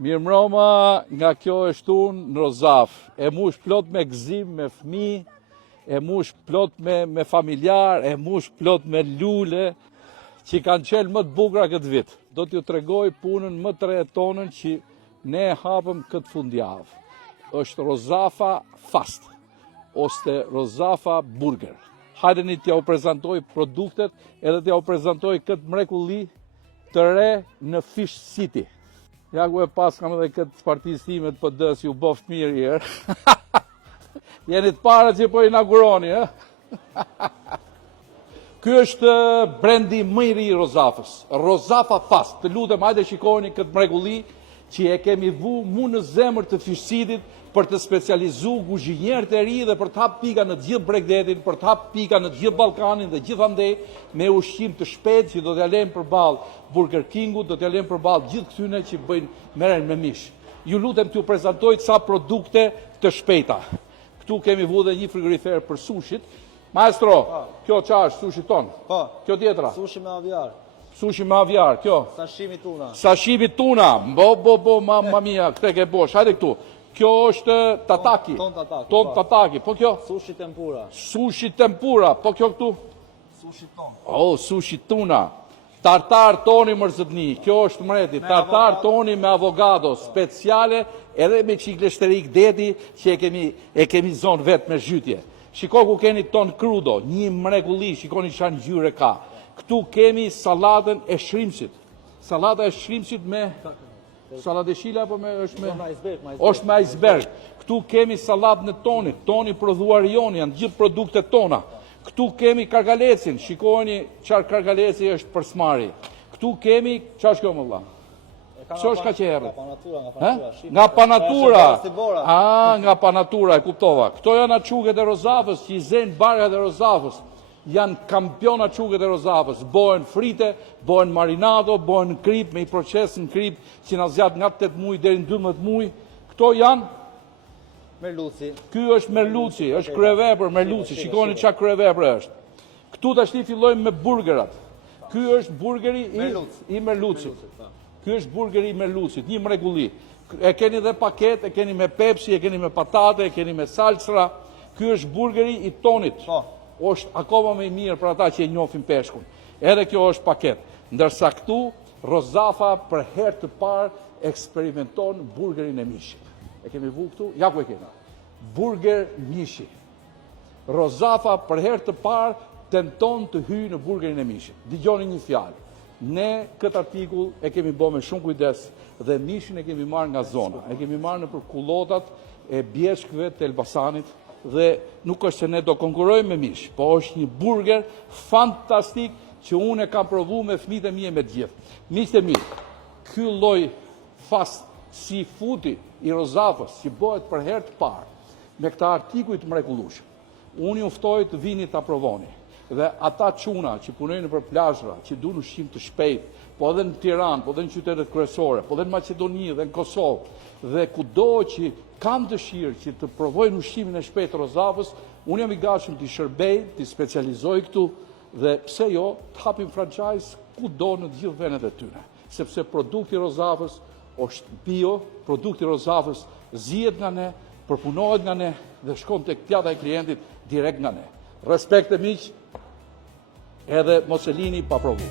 Mirëmbrëma, nga kjo e shtun në Rozaf. E mush plot me gzim, me fëmijë, e mush plot me familjar, e mush plot me lule, që kanë qenë më të bukura këtë vit. Do t'ju tregoj punën më të re tonën që ne hapëm këtë fundjavë. Është Rozafa Fast, ose Rozafa Burger. Hajdeni t'ja u prezantoj produktet, edhe t'ja u prezantoj këtë mrekulli të re në Fish City. Ja ku e pas kam edhe këtë partizimet për dës ju boft mirë jërë. Jeni të para që po inauguroni, Ky është brendi më i ri i Rozafës. Rozafa Fast. Të lutem, hajde shikoni këtë mrekulli që e kemi vu mu në zemër të Fishsitit për të specializu kuzhinierët e ri dhe për të hap pika në gjithë Bregdetin, për të hap pika në gjithë Ballkanin dhe gjithandej me ushqim të shpejtë që do t'ja lejmë përballë Burger Kingut, do t'ja lejmë përballë gjithë këtyne që merren me mish. Ju lutem t'ju prezantoj ca produkte të shpejta. Këtu kemi vu dhe një frigorifer për sushit. Maestro, kjo qa është sushi ton? Po. Kjo tjetra? Sushi me aviar. Sushi me aviar, kjo? Sashimi tuna. Sashimi tuna. Bo, mamma mia, këte ke bosh. Hajde këtu. Kjo është tataki. Ton tataki. Ton tataki. Po kjo? Sushi tempura. Sushi tempura. Po kjo këtu? Sushi ton. Oh, sushi tuna. Tartar toni mërzëtni. Kjo është mreti. Tartar toni me avogado. Speciale edhe me qikleshterik deti që e kemi zonë vetë me zhytje. Shiko ku keni ton crudo, një mrekulli, shikoni çfarë ngjyre ka. Këtu kemi sallatën e shrimsit. Sallata e shrimsit me sallatë shila apo është me iceberg. Këtu kemi sallatën e tonit, toni prodhuar joni, janë gjithë produktet tona. Këtu kemi kargalecin, shikoni çfarë kargaleci është për smari. Këtu kemi, çfarë është kjo më vëlla? Kjo është ka që herët? Nga panatura. Nga panatura, e kuptova. Këto janë açuget e Rozafës, që i zenë bargat e Rozafës. Janë kampion açuget e Rozafës. Bohen frite, bohen marinado, bohen në krip, me i proces në krip, që në zjatë nga 8 muj deri në 12 muj. Këto janë? Merluci. Ky është merluci, është kryevepër merluci. Shikoni çka kryevepër është. Këtu tash fillojmë me burgerat. Ky është burgeri i merlucit. Ky është burgeri i merlucit, një mrekulli. E keni dhe paket, e keni me Pepsi, e keni me patate, e keni me salsra. Ky është burgeri i tonit. Është akoma më i mirë për ata që e njohin peshkun. Edhe kjo është paket. Ndërsa këtu Rozafa për herë të parë eksperimenton burgerin e mishit. E kemi vu këtu? Ja ku e kena. Burger mishi. Rozafa për herë të parë tenton të hyjë në burgerin e mishit. Dëgjoni një fjalë. Ne këtë artikull e kemi bërë me shumë kujdes dhe mishin e kemi marrë nga zona. E kemi marrë në për kullotat e bjeshkëve të Elbasanit dhe nuk është se ne do konkurojmë me mish, po është një burger fantastik që unë e kam provu me fëmijët e mi e me gjithë. Miqtë e mi, ky lloj fast seafoodi i Rozafës që bëhet për herë të parë me këta artikuj të mrekullueshëm. Unë ju ftoj të vini ta provoni. Dhe ata çuna që punojnë për plazhra, që duan ushqim të shpejtë, po edhe në Tiranë, po edhe në qytetet kryesore, po edhe në Maqedoni dhe në Kosovë, dhe kudo që kanë dëshirë që të provojnë ushqimin e shpejtë të Rozafës, unë jam i gatshëm të shërbej, të specializoj këtu dhe pse jo, të hapim franchise kudo në të gjithë vendet e tyre, sepse produkti i Rozafës është bio, produkti i Rozafës zihet nga ne, përpunohet nga ne dhe shkon tek pjata e klientit direkt nga ne. Respekt e miq, edhe mos e lini pa provu.